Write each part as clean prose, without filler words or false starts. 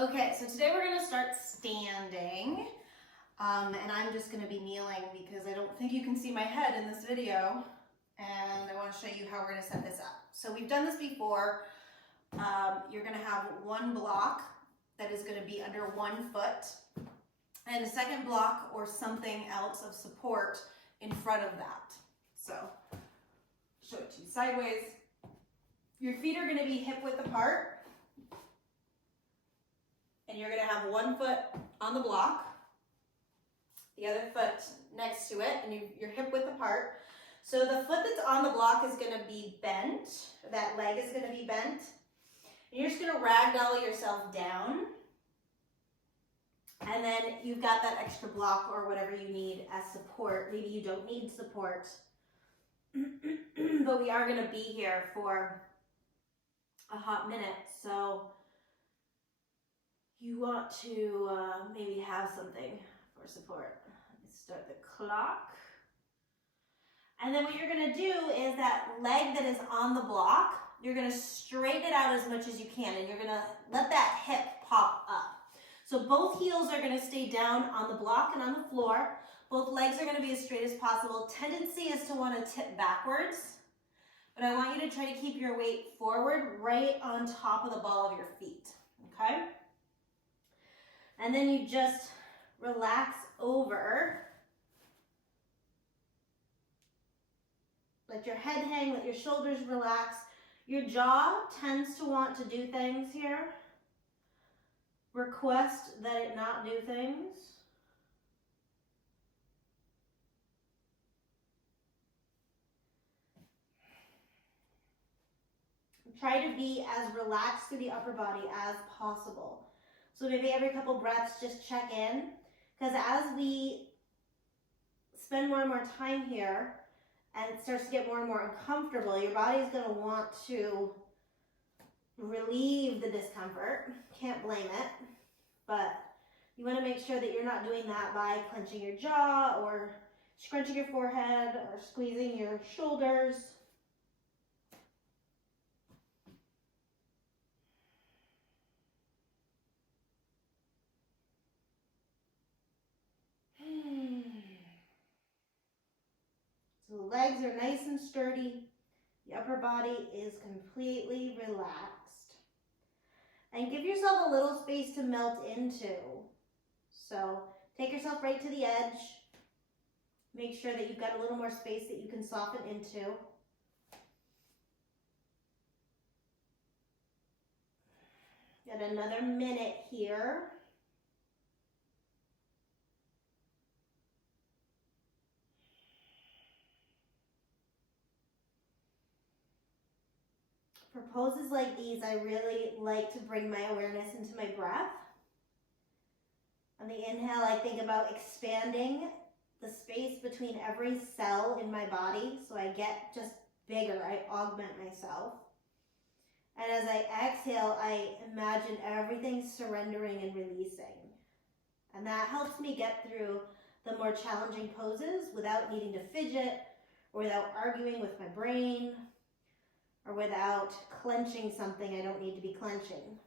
Okay, so today we're gonna start standing, and I'm just gonna be kneeling because I don't think you can see my head in this video, and I wanna show you how we're gonna set this up. So we've done this before. You're gonna have one block that is gonna be under 1 foot, and a second block or something else of support in front of that. So, show it to you sideways. Your feet are gonna be hip width apart. And you're gonna have 1 foot on the block, the other foot next to it, and you're hip width apart. So the foot that's on the block is gonna be bent, that leg is gonna be bent. And you're just gonna ragdoll yourself down. And then you've got that extra block or whatever you need as support. Maybe you don't need support, but we are gonna be here for a hot minute. So you want to maybe have something for support. Let's start the clock. And then what you're gonna do is that leg that is on the block, you're gonna straighten it out as much as you can, and you're gonna let that hip pop up. So both heels are gonna stay down on the block and on the floor. Both legs are gonna be as straight as possible. Tendency is to wanna tip backwards, but I want you to try to keep your weight forward right on top of the ball of your feet, okay? And then you just relax over. Let your head hang, let your shoulders relax. Your jaw tends to want to do things here. Request that it not do things. Try to be as relaxed through the upper body as possible. So maybe every couple breaths, just check in, because as we spend more and more time here and it starts to get more and more uncomfortable, your body's going to want to relieve the discomfort. Can't blame it, but you want to make sure that you're not doing that by clenching your jaw or scrunching your forehead or squeezing your shoulders. So the legs are nice and sturdy. The upper body is completely relaxed. And give yourself a little space to melt into. So take yourself right to the edge. Make sure that you've got a little more space that you can soften into. Got another minute here. For poses like these, I really like to bring my awareness into my breath. On the inhale, I think about expanding the space between every cell in my body, so I get just bigger, I augment myself. And as I exhale, I imagine everything surrendering and releasing. And that helps me get through the more challenging poses without needing to fidget, or without arguing with my brain, or without clenching something I don't need to be clenching.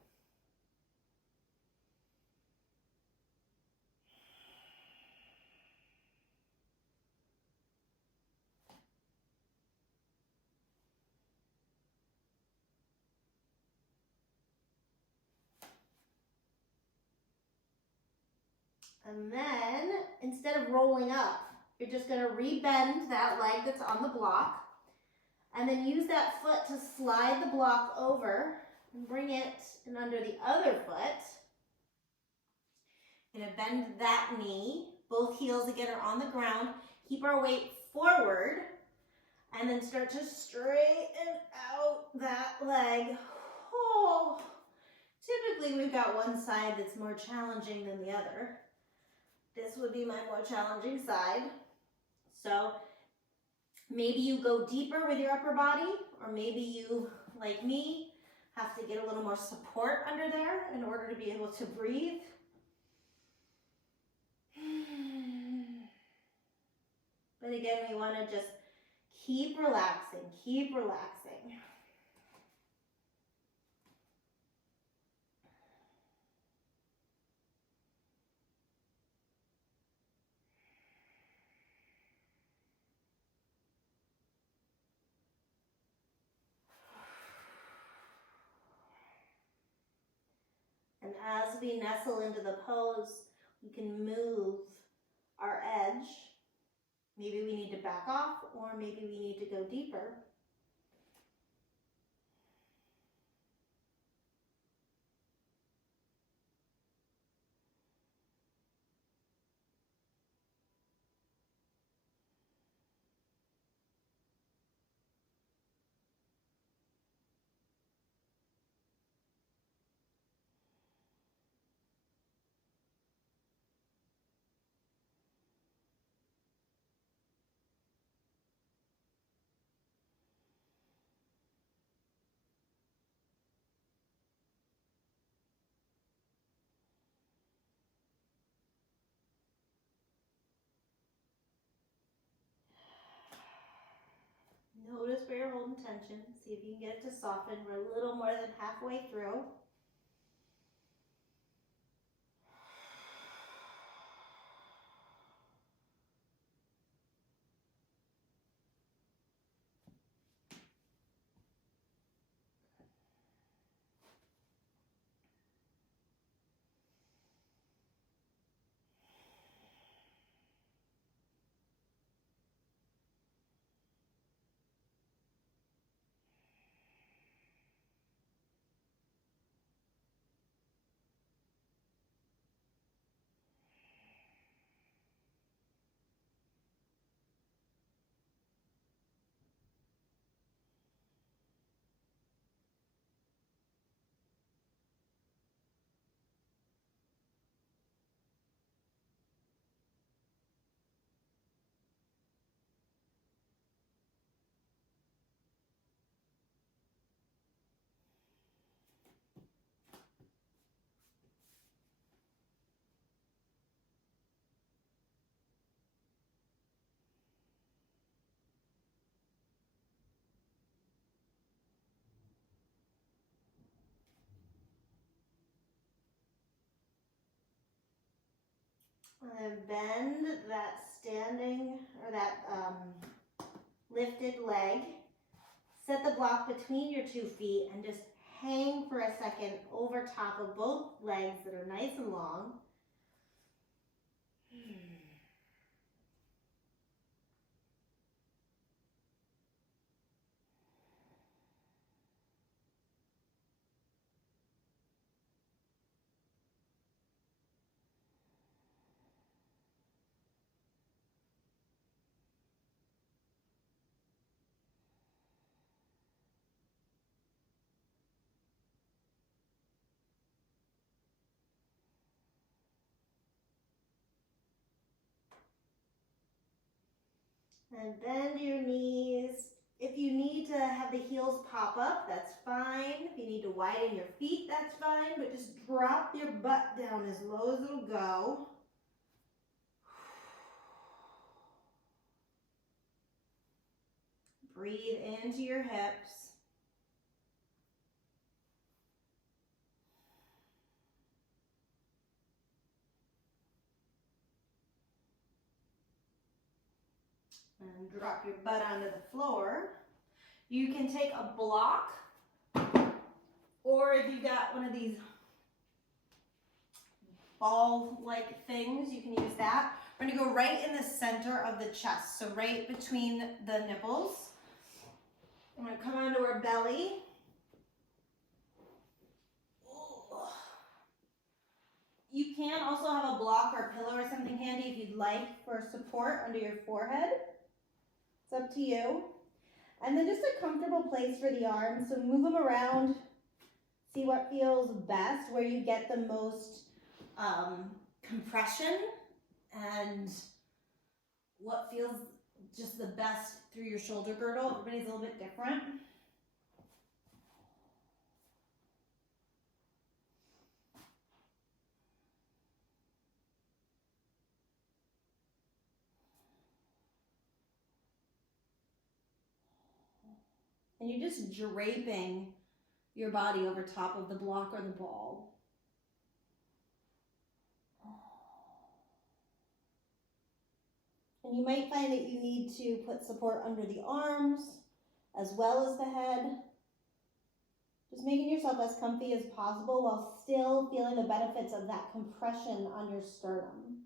And then, instead of rolling up, you're just going to rebend that leg that's on the block, and then use that foot to slide the block over and bring it in under the other foot. You're going to bend that knee. Both heels again are on the ground. Keep our weight forward, and then start to straighten out that leg. Oh, typically we've got one side that's more challenging than the other. This would be my more challenging side. So maybe you go deeper with your upper body, or maybe you, like me, have to get a little more support under there in order to be able to breathe. But again, we want to just keep relaxing, keep relaxing. And as we nestle into the pose, we can move our edge. Maybe we need to back off, or maybe we need to go deeper. Notice where you're holding tension. See if you can get it to soften. We're a little more than halfway through. And then bend that standing or that lifted leg. Set the block between your 2 feet and just hang for a second over top of both legs that are nice and long. And bend your knees. If you need to have the heels pop up, that's fine. If you need to widen your feet, that's fine. But just drop your butt down as low as it'll go. Breathe into your hips. And drop your butt onto the floor. You can take a block, or if you got one of these ball-like things, you can use that. We're gonna go right in the center of the chest, so right between the nipples. I'm gonna come onto our belly. You can also have a block or a pillow or something handy if you'd like for support under your forehead. It's up to you. And then just a comfortable place for the arms. So move them around. See what feels best, where you get the most compression and what feels just the best through your shoulder girdle. Everybody's a little bit different. And you're just draping your body over top of the block or the ball. And you might find that you need to put support under the arms as well as the head. Just Just making yourself as comfy as possible while still feeling the benefits of that compression on your sternum.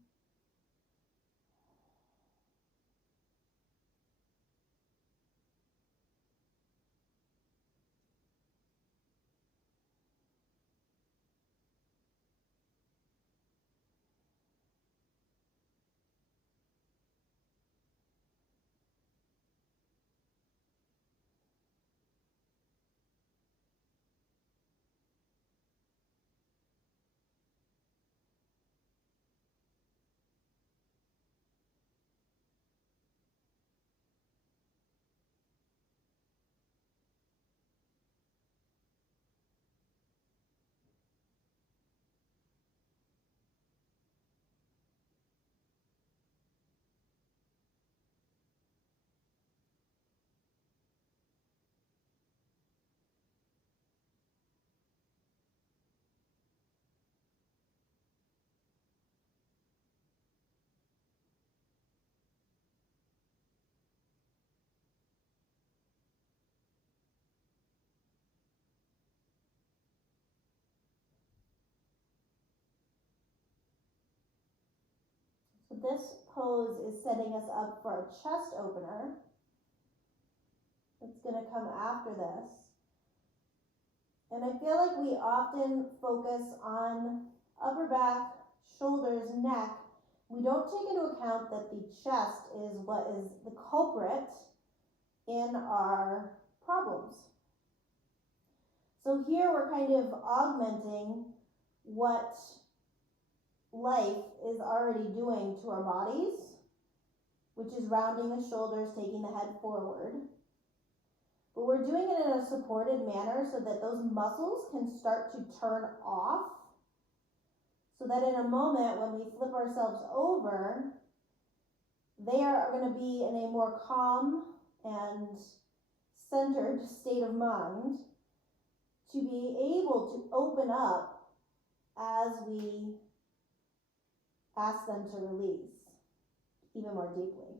So this pose is setting us up for a chest opener. It's going to come after this. And I feel like we often focus on upper back, shoulders, neck. We don't take into account that the chest is what is the culprit in our problems. So here we're kind of augmenting what life is already doing to our bodies, which is rounding the shoulders, taking the head forward. But we're doing it in a supported manner so that those muscles can start to turn off, so that in a moment when we flip ourselves over, they are going to be in a more calm and centered state of mind to be able to open up as we ask them to release even more deeply.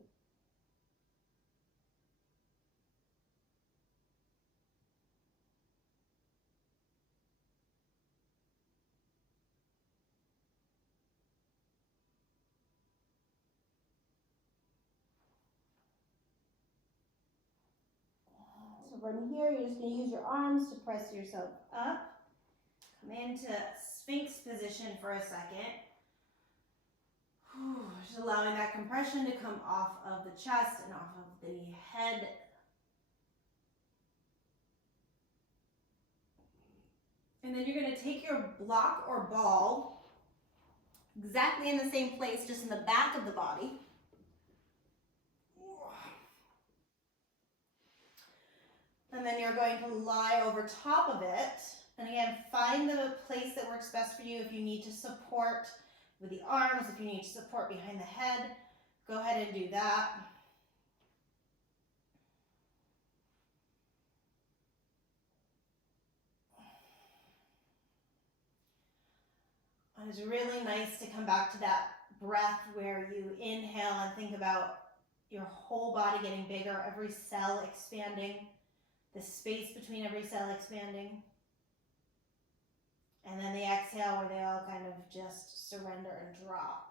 So from here, you're just going to use your arms to press yourself up. Come into Sphinx position for a second. Just allowing that compression to come off of the chest and off of the head. And then you're going to take your block or ball exactly in the same place, just in the back of the body. And then you're going to lie over top of it. And again, find the place that works best for you. If you need to support with the arms, if you need to support behind the head, go ahead and do that. And it's really nice to come back to that breath where you inhale and think about your whole body getting bigger, every cell expanding, the space between every cell expanding. And then the exhale where they all kind of just surrender and drop.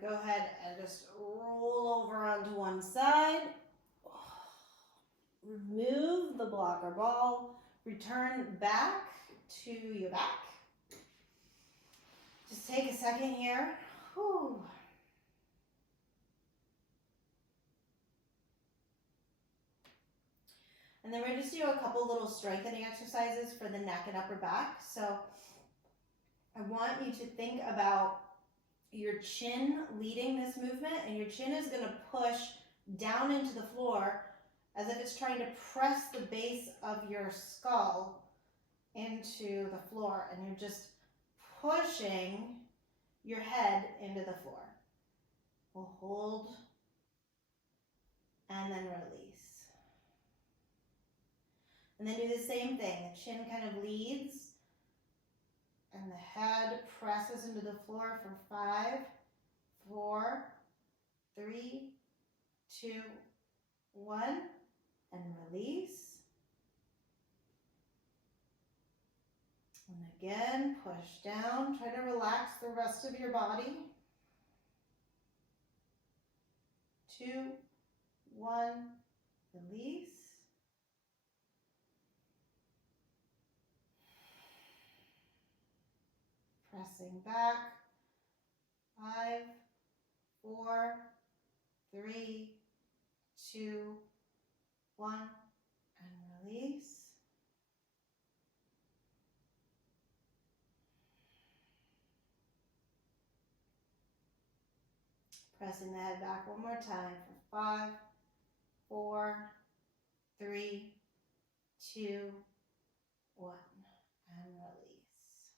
go ahead and just roll over onto one side. Remove the blocker ball. Return back to your back. Just take a second here. Whew. And then we're just do a couple little strengthening exercises for the neck and upper back. So I want you to think about your chin leading this movement, and your chin is going to push down into the floor as if it's trying to press the base of your skull into the floor, and you're just pushing your head into the floor. We'll hold and then release. And then do the same thing. The chin kind of leads and the head presses into the floor for 5, 4, 3, 2, 1, and release. And again, push down. Try to relax the rest of your body. 2, 1, release. Pressing back. 5, 4, 3, 2, 1, and release. Pressing the head back one more time for 5, 4, 3, 2, 1, and release.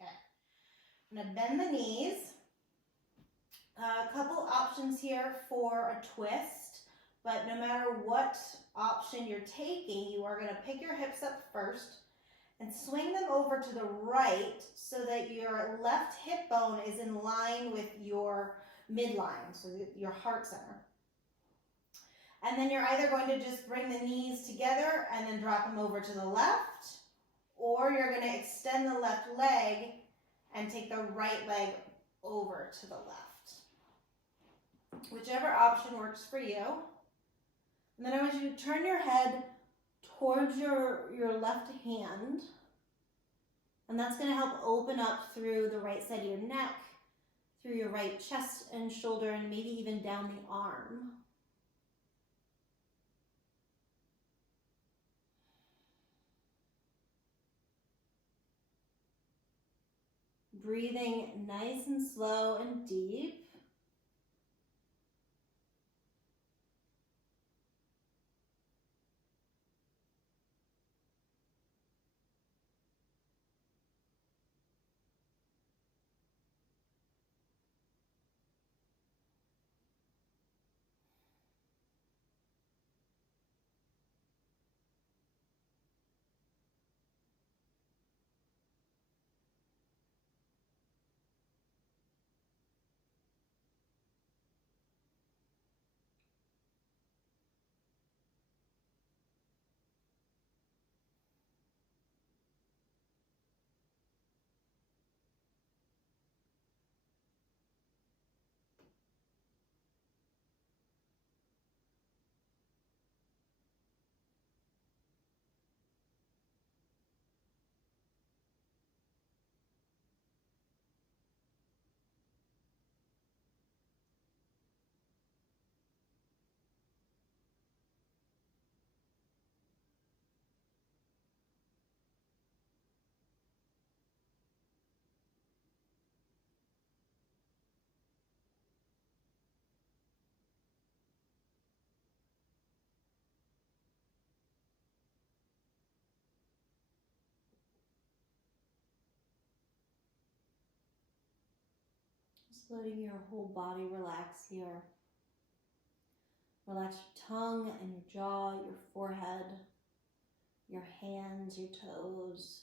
Okay. I'm going to bend the knees. A couple options here for a twist, but no matter what option you're taking, you are going to pick your hips up first and swing them over to the right so that your left hip bone is in line with your midline, so your heart center. And then you're either going to just bring the knees together and then drop them over to the left, or you're going to extend the left leg and take the right leg over to the left. Whichever option works for you. And then I want you to turn your head towards your left hand. And that's going to help open up through the right side of your neck, through your right chest and shoulder, and maybe even down the arm. Breathing nice and slow and deep. Just letting your whole body relax here. Relax your tongue and your jaw, your forehead, your hands, your toes.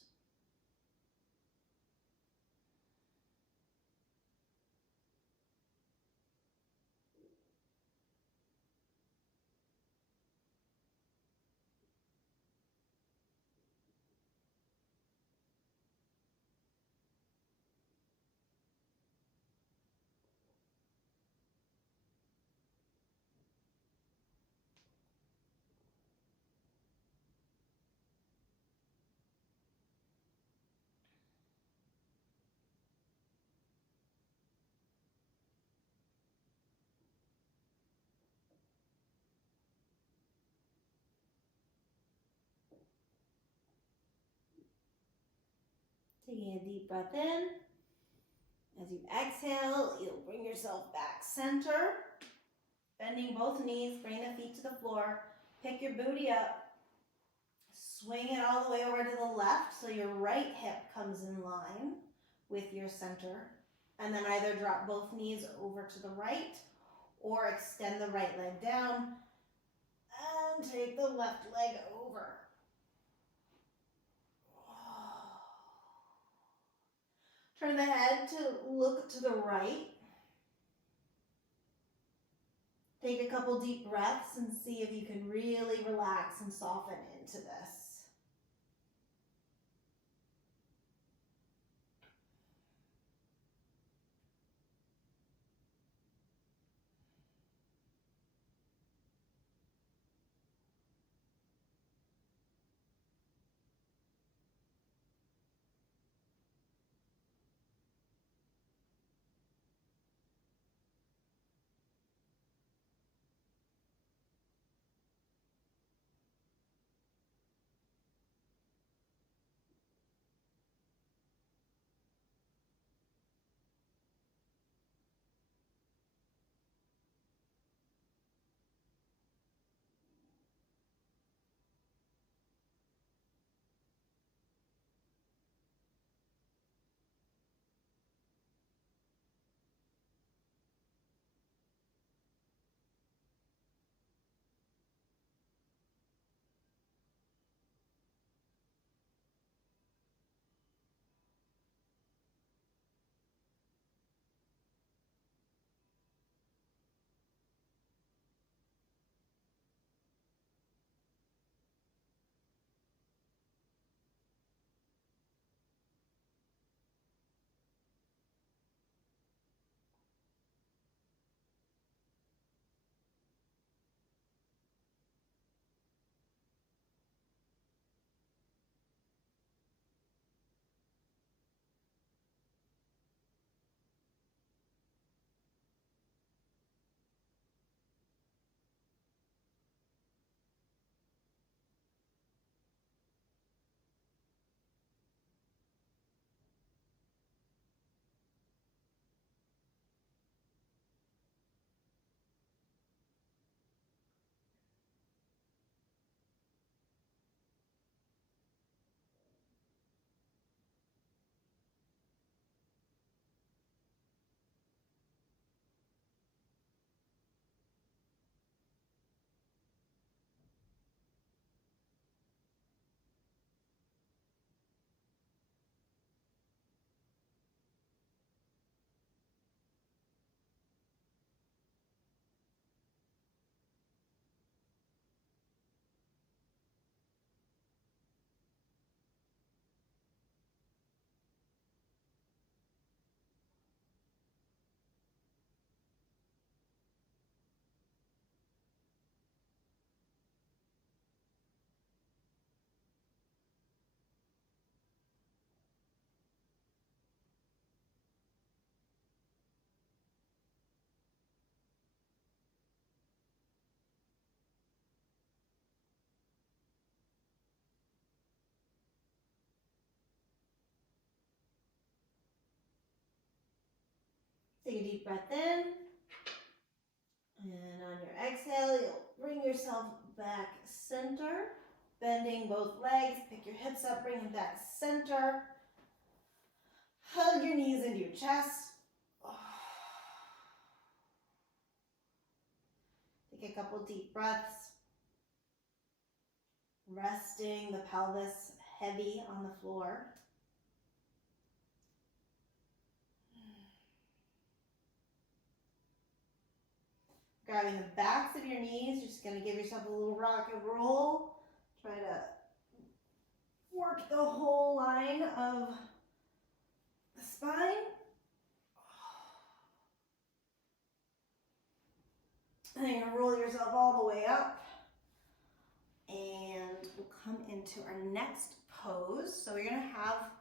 Taking a deep breath in. As you exhale, you'll bring yourself back center. Bending both knees, bring the feet to the floor. Pick your booty up. Swing it all the way over to the left so your right hip comes in line with your center. And then either drop both knees over to the right or extend the right leg down and take the left leg over. Turn the head to look to the right. Take a couple deep breaths and see if you can really relax and soften into this. Take a deep breath in. And on your exhale, you'll bring yourself back center. Bending both legs, pick your hips up, bring them back center. Hug your knees into your chest. Take a couple deep breaths. Resting the pelvis heavy on the floor. Grabbing the backs of your knees, you're just going to give yourself a little rock and roll. Try to work the whole line of the spine. And then you're going to roll yourself all the way up. And we'll come into our next pose. So you're going to have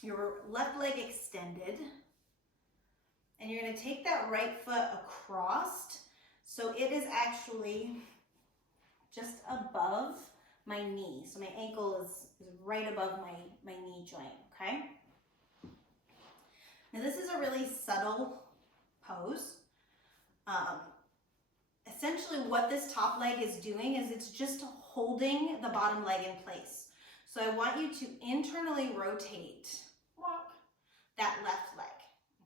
your left leg extended. And you're going to take that right foot across. So it is actually just above my knee. So my ankle is right above my knee joint, okay? Now this is a really subtle pose. Essentially what this top leg is doing is it's just holding the bottom leg in place. So I want you to internally rotate that left leg,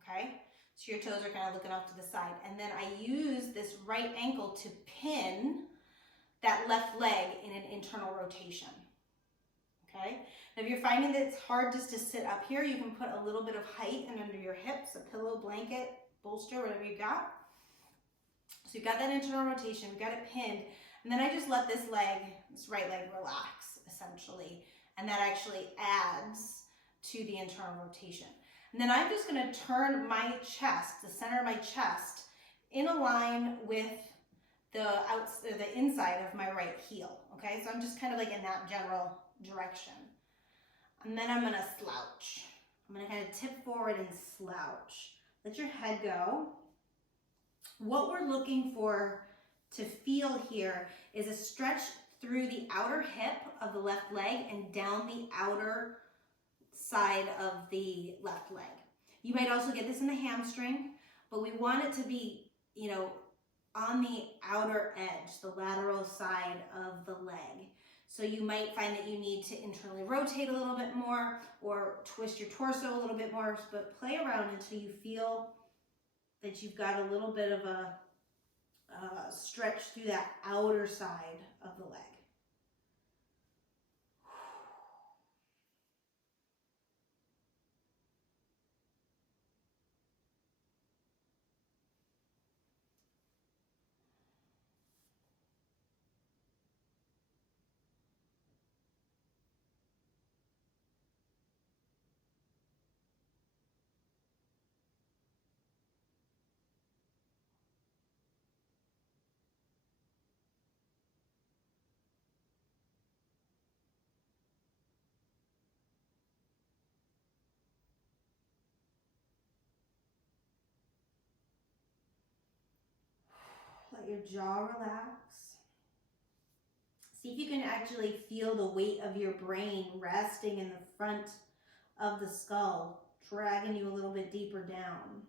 okay? So your toes are kind of looking off to the side. And then I use this right ankle to pin that left leg in an internal rotation, okay? Now if you're finding that it's hard just to sit up here, you can put a little bit of height and under your hips, a pillow, blanket, bolster, whatever you got. So you've got that internal rotation, we've got it pinned, and then I just let this leg, this right leg, relax, essentially, and that actually adds to the internal rotation. And then I'm just gonna turn my chest, the center of my chest, in a line with the inside of my right heel, okay? So I'm just kind of like in that general direction. And then I'm gonna slouch. I'm gonna kind of tip forward and slouch. Let your head go. What we're looking for to feel here is a stretch through the outer hip of the left leg and down the outer side of the left leg. You might also get this in the hamstring, but we want it to be, you know, on the outer edge, the lateral side of the leg. So you might find that you need to internally rotate a little bit more or twist your torso a little bit more, but play around until you feel that you've got a little bit of a stretch through that outer side of the leg. Let your jaw relax. See if you can actually feel the weight of your brain resting in the front of the skull, dragging you a little bit deeper down.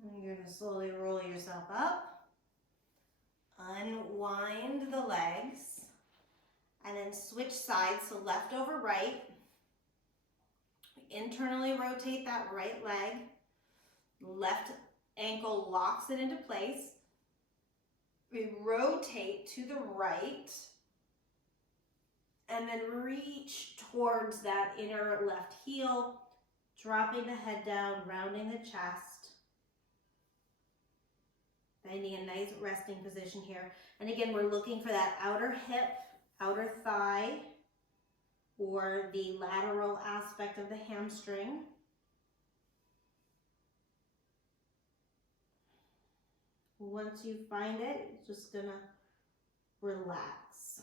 And you're going to slowly roll yourself up, unwind the legs, and then switch sides, so left over right. internally rotate that right leg. Left ankle locks it into place. We rotate to the right and then reach towards that inner left heel, dropping the head down, rounding the chest. Finding a nice resting position here. And again, we're looking for that outer hip, outer thigh, or the lateral aspect of the hamstring. Once you find it, it's just gonna relax.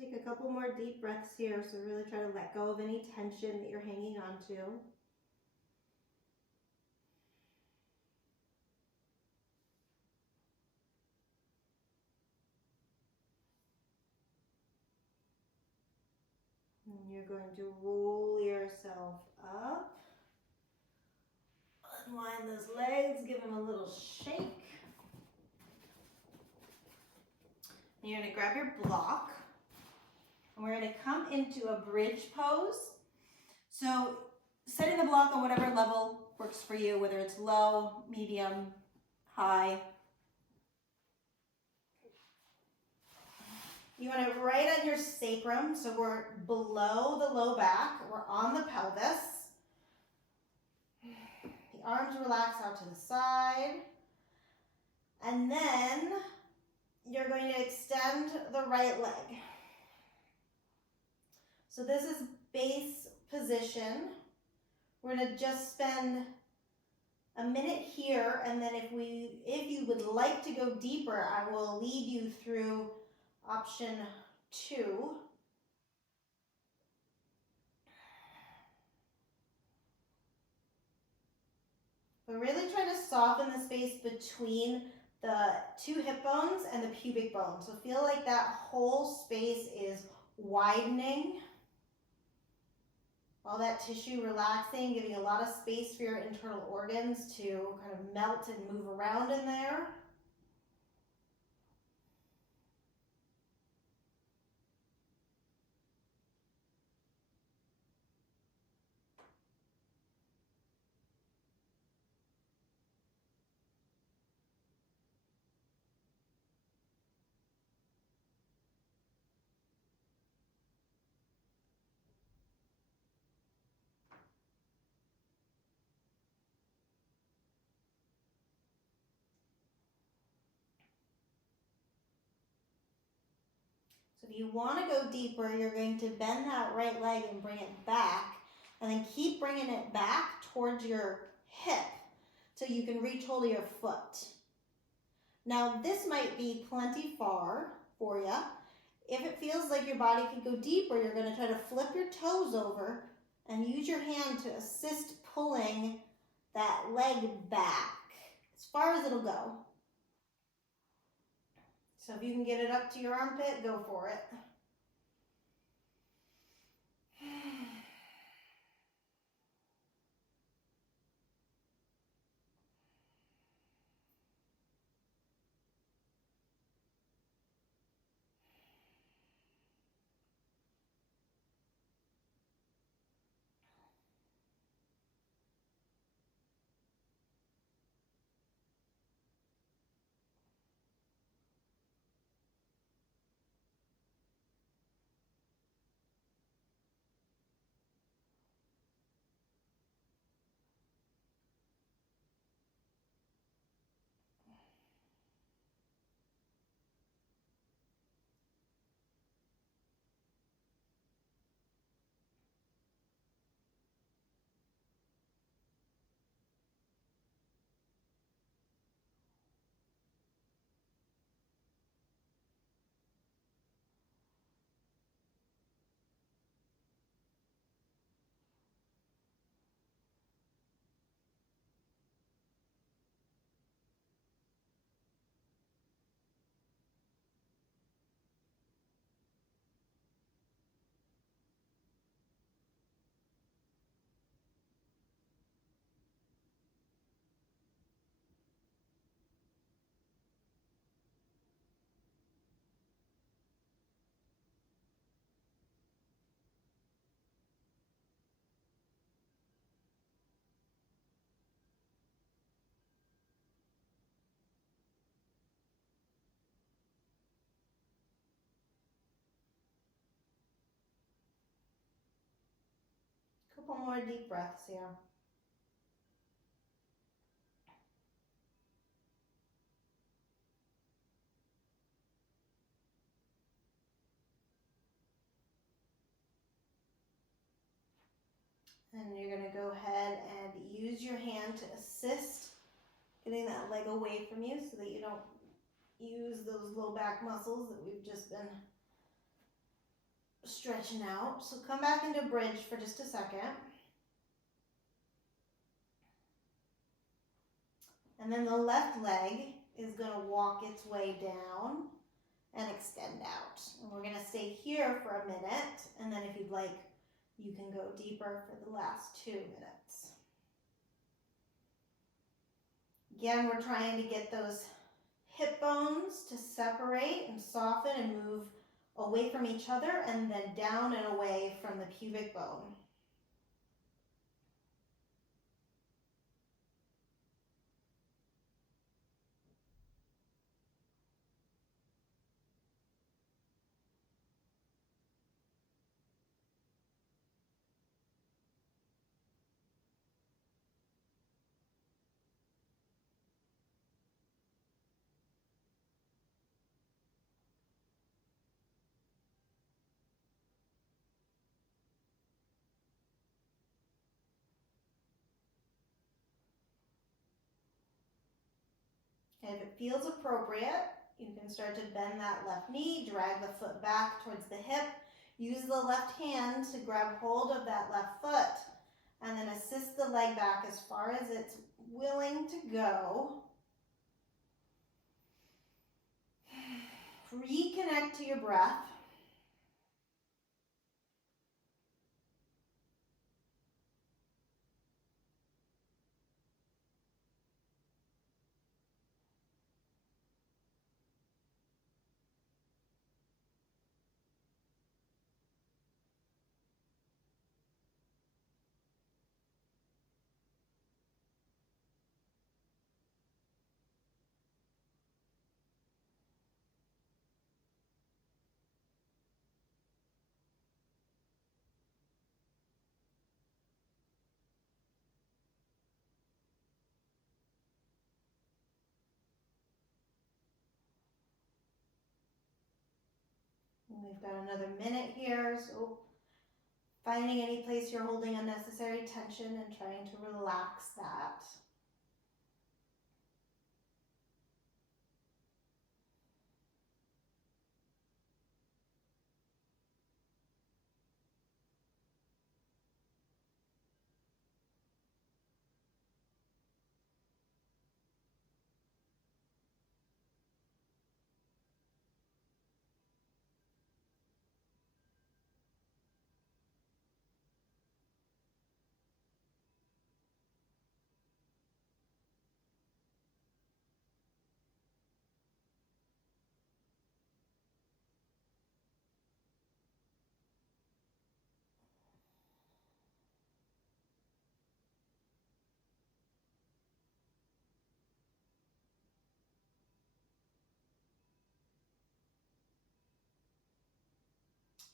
Take a couple more deep breaths here, so really try to let go of any tension that you're hanging on to. And you're going to roll yourself up. Unwind those legs, give them a little shake. And you're going to grab your block. And we're going to come into a bridge pose. So setting the block on whatever level works for you, whether it's low, medium, high. You want it right on your sacrum, so we're below the low back, we're on the pelvis. The arms relax out to the side. And then you're going to extend the right leg. So this is base position. We're going to just spend a minute here, and then if you would like to go deeper, I will lead you through option 2. But really try to soften the space between the 2 hip bones and the pubic bone. So feel like that whole space is widening. All that tissue relaxing, giving a lot of space for your internal organs to kind of melt and move around in there. So if you want to go deeper, you're going to bend that right leg and bring it back, and then keep bringing it back towards your hip so you can reach hold of your foot. Now this might be plenty far for you. If it feels like your body could go deeper, you're going to try to flip your toes over and use your hand to assist pulling that leg back as far as it'll go. So if you can get it up to your armpit, go for it. Couple more deep breaths here. And you're going to go ahead and use your hand to assist getting that leg away from you so that you don't use those low back muscles that we've just been stretching out. So come back into bridge for just a second. And then the left leg is going to walk its way down and extend out. And we're going to stay here for a minute, and then if you'd like, you can go deeper for the last 2 minutes. Again, we're trying to get those hip bones to separate and soften and move away from each other and then down and away from the pubic bone. And if it feels appropriate, you can start to bend that left knee, drag the foot back towards the hip, use the left hand to grab hold of that left foot, and then assist the leg back as far as it's willing to go. Reconnect to your breath. We've got another minute here, so finding any place you're holding unnecessary tension and trying to relax that.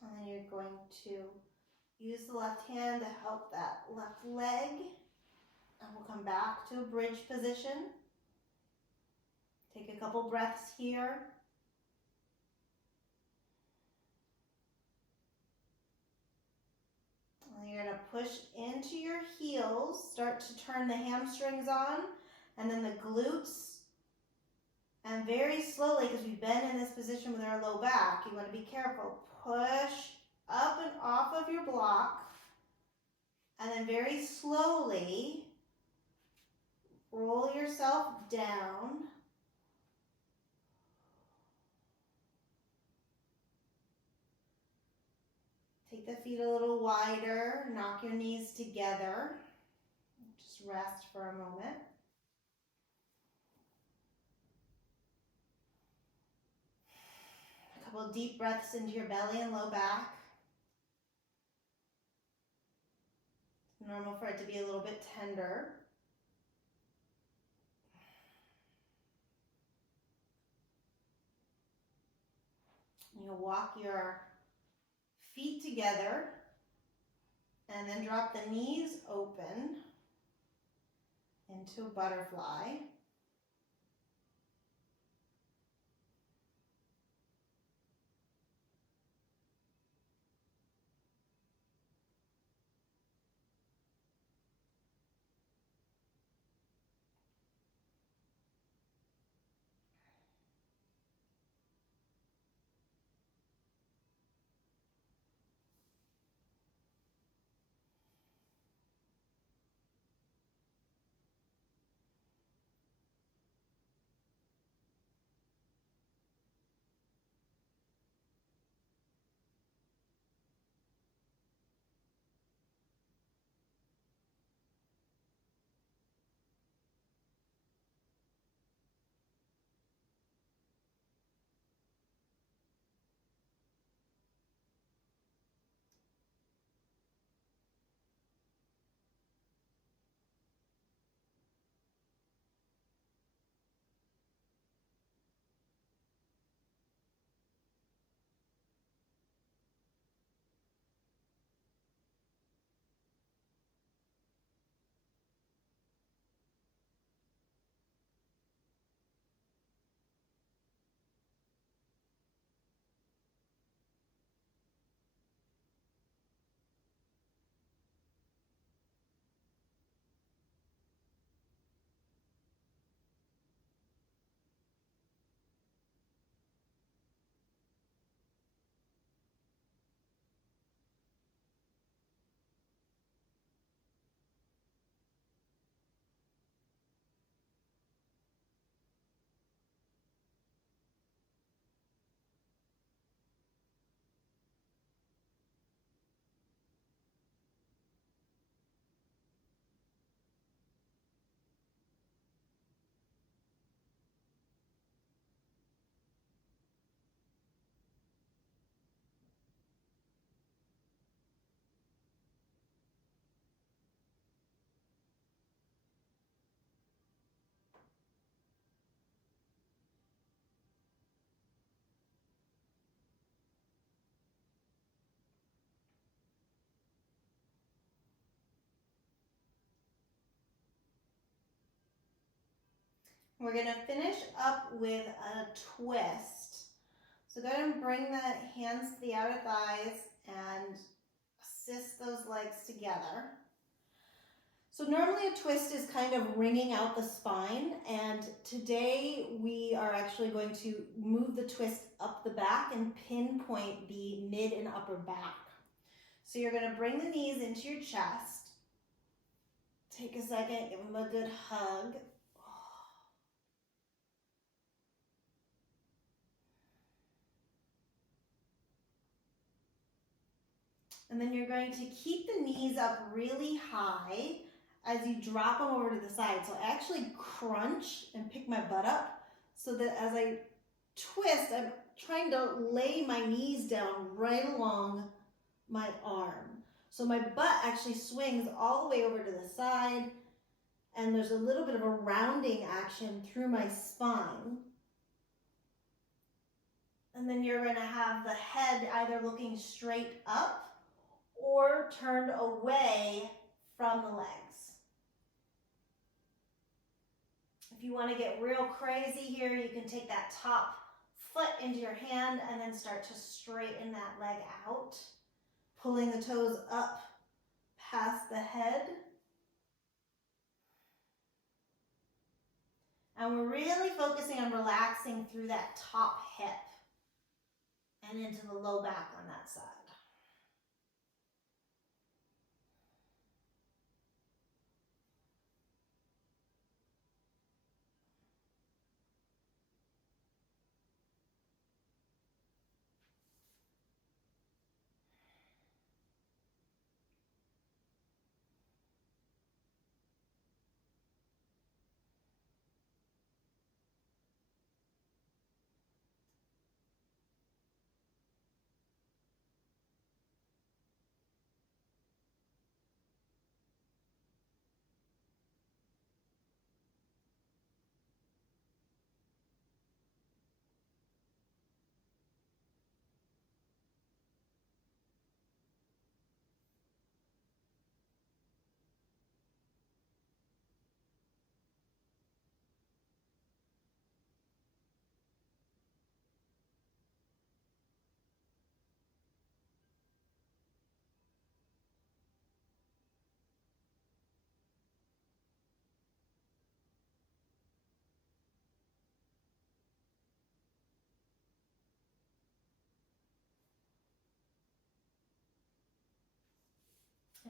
And then you're going to use the left hand to help that left leg. And we'll come back to a bridge position. Take a couple breaths here. And you're going to push into your heels. Start to turn the hamstrings on. And then the glutes. And very slowly, because we've been in this position with our low back, you want to be careful. Push up and off of your block. And then very slowly, roll yourself down. Take the feet a little wider. Knock your knees together. Just rest for a moment. A couple of deep breaths into your belly and low back. It's normal for it to be a little bit tender. You'll walk your feet together and then drop the knees open into a butterfly. We're going to finish up with a twist. So go ahead and bring the hands to the outer thighs and assist those legs together. So normally a twist is kind of wringing out the spine, and today we are actually going to move the twist up the back and pinpoint the mid and upper back. So you're going to bring the knees into your chest. Take a second, give them a good hug. And then you're going to keep the knees up really high as you drop them over to the side. So I actually crunch and pick my butt up so that as I twist, I'm trying to lay my knees down right along my arm. So my butt actually swings all the way over to the side, and there's a little bit of a rounding action through my spine. And then you're going to have the head either looking straight up or turned away from the legs. If you want to get real crazy here, you can take that top foot into your hand and then start to straighten that leg out, pulling the toes up past the head. And we're really focusing on relaxing through that top hip and into the low back on that side.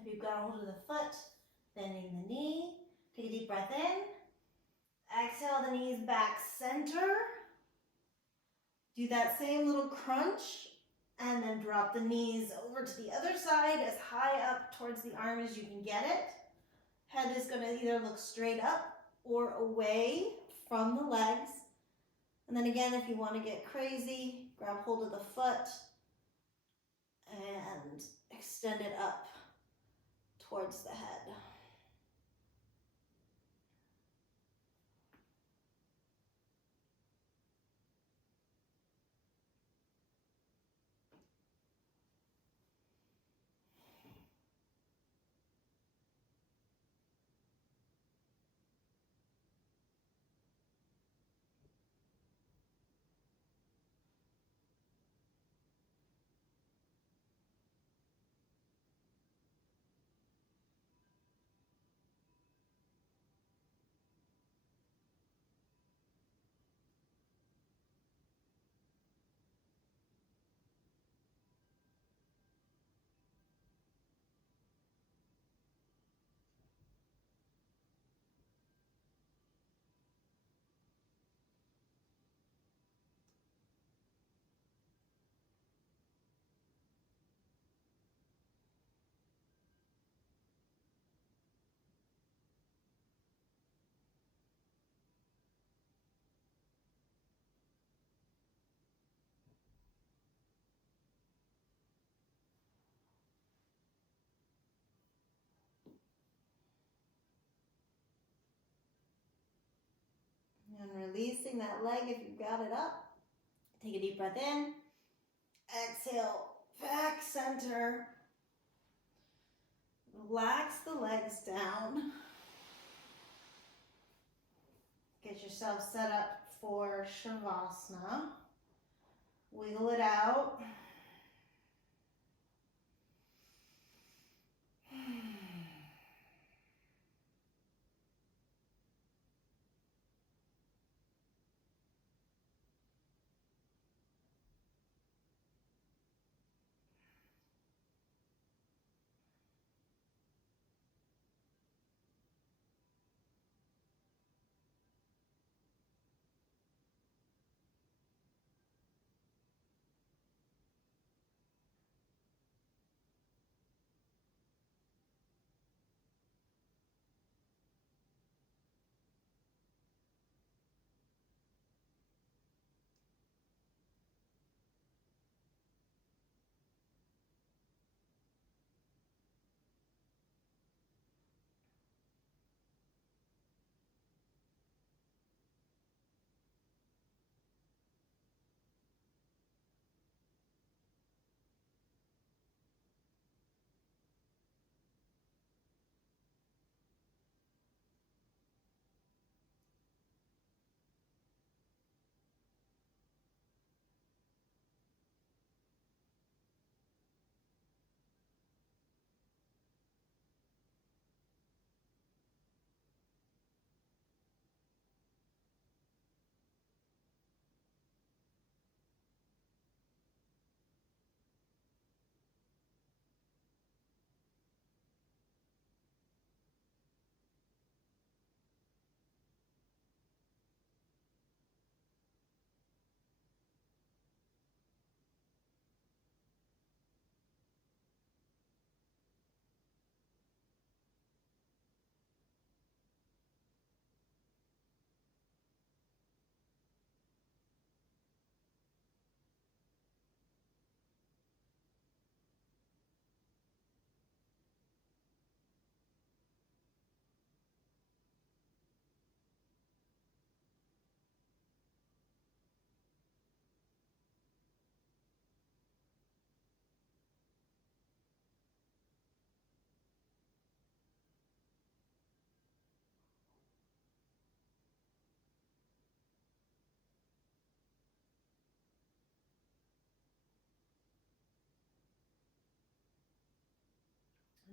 If you've got a hold of the foot, bending the knee, take a deep breath in. Exhale the knees back center. Do that same little crunch and then drop the knees over to the other side as high up towards the arm as you can get it. Head is going to either look straight up or away from the legs. And then again, if you want to get crazy, grab hold of the foot and extend it up towards the head. And releasing that leg if you've got it up. Take a deep breath in. Exhale, back center. Relax the legs down. Get yourself set up for Shavasana. Wiggle it out.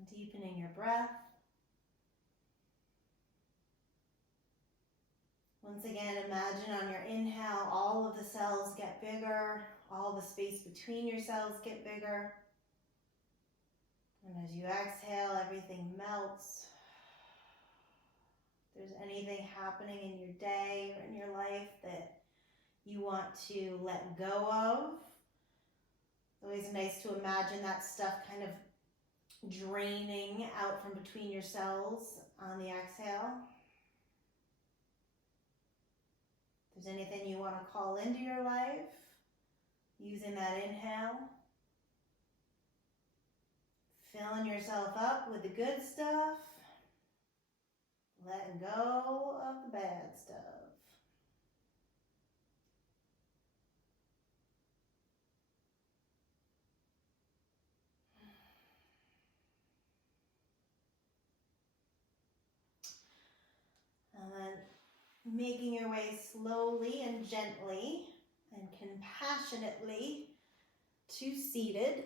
Deepening your breath. Once again, imagine on your inhale, all of the cells get bigger, all the space between your cells get bigger. And as you exhale, everything melts. If there's anything happening in your day or in your life that you want to let go of, it's always nice to imagine that stuff kind of draining out from between your cells on the exhale. If there's anything you want to call into your life, using that inhale, filling yourself up with the good stuff, letting go of the bad stuff. And then making your way slowly and gently and compassionately to seated.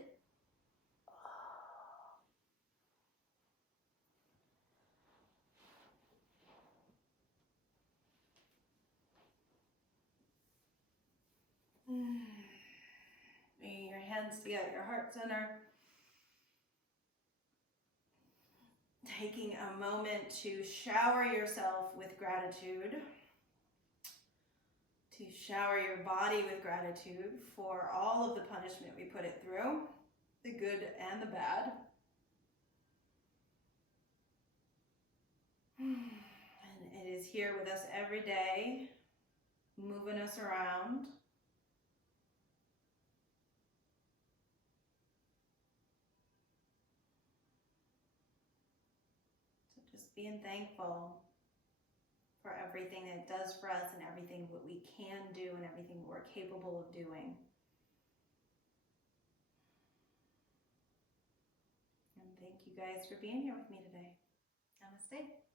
Bringing your hands together, your heart center. Taking a moment to shower yourself with gratitude. To shower your body with gratitude for all of the punishment we put it through, the good and the bad. And it is here with us every day, moving us around. So just being thankful for everything that it does for us and everything that we can do and everything we're capable of doing. And thank you guys for being here with me today. Namaste.